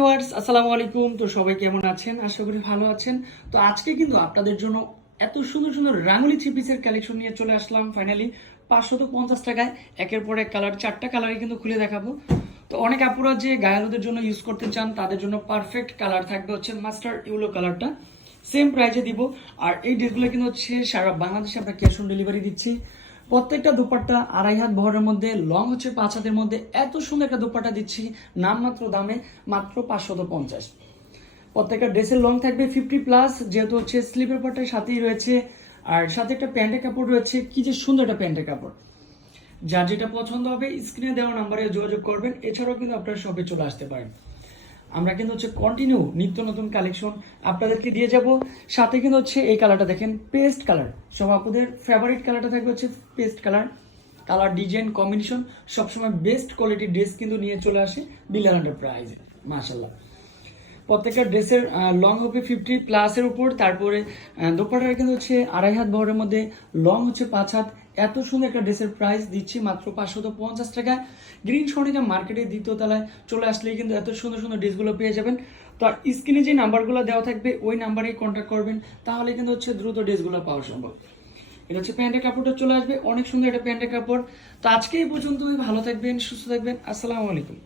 Viewers, আসসালামু আলাইকুম। তো সবাই কেমন আছেন? আশা করি ভালো আছেন। তো আজকে কিন্তু আপনাদের জন্য এত সুন্দর সুন্দর রাঙুলি থ্রি পিসের কালেকশন নিয়ে চলে আসলাম ফাইনালি। পাঁচশত পঞ্চাশ টাকায়, একের পর এক কালার, চারটা কালারই কিন্তু খুলে দেখাবো। তো অনেক আপুরা যে গায়ালুদের জন্য ইউজ করতে চান, তাদের জন্য পারফেক্ট কালার থাকবে হচ্ছে মাস্টার ইউলো কালারটা। সেম প্রাইজে দিব। আর এই ড্রেসগুলো কিন্তু হচ্ছে সারা বাংলাদেশে আমরা ক্যাশ অন ডেলিভারি দিচ্ছি। প্রত্যেকটা দুপাট্টা আড়াই হাত বহরের মধ্যে লং হচ্ছে পাঁচ হাতের মধ্যে। এত সুন্দর একটা দুপাট্টা দিচ্ছি, নামমাত্র দামে মাত্র পাঁচশত পঞ্চাশ। প্রত্যেকটা ড্রেসের লং থাকবে ফিফটি প্লাস যেহেতু হচ্ছে স্লিপের পাটটার সাথেই রয়েছে। আর সাথে একটা প্যান্টের কাপড় রয়েছে, কি যে সুন্দর একটা প্যান্টের কাপড়। যার যেটা পছন্দ হবে স্ক্রিনে দেওয়া নাম্বারে যোগাযোগ করবেন। এছাড়াও কিন্তু আপনারা শপে চলে আসতে পারেন। আমরা কিন্তু হচ্ছে কন্টিনিউ নিত্য নতুন কালেকশন আপনাদেরকে দিয়ে যাব। সাথে কিন্তু হচ্ছে এই কালারটা দেখেন পেস্ট কালার সব আপুদের ফেভারিট কালারটা থাকবে হচ্ছে paste colour colour design combination সবসময় বেস্ট কোয়ালিটির ড্রেস কিন্তু নিয়ে চলে আসে বিলিয়ন আন্ডার প্রাইজে মাশাল্লাহ প্রত্যেকটা ড্রেসের লং হবে ফিফটি প্লাসের উপর। তারপরে দোপাটার কিন্তু হচ্ছে আড়াই হাত বহরের মধ্যে লং হচ্ছে পাঁচ হাত। এত সুন্দর একটা ড্রেসের প্রাইস দিচ্ছি মাত্র পাঁচশত পঞ্চাশ টাকায় গ্রিন সনিকা মার্কেটের দ্বিতীয় তলায় চলে আসলেই কিন্তু এত সুন্দর সুন্দর ড্রেসগুলো পেয়ে যাবেন। তো স্ক্রিনে যে নাম্বারগুলো দেওয়া থাকবে, ওই নাম্বারেই কন্ট্যাক্ট করবেন, তাহলে কিন্তু হচ্ছে দ্রুত ড্রেসগুলো পাওয়া সম্ভব। এটা হচ্ছে প্যান্টের কাপড়টা চলে আসবে, অনেক সুন্দর একটা প্যান্টের কাপড়। তো আজকে এই ভালো থাকবেন, সুস্থ থাকবেন, আসসালামু আলাইকুম।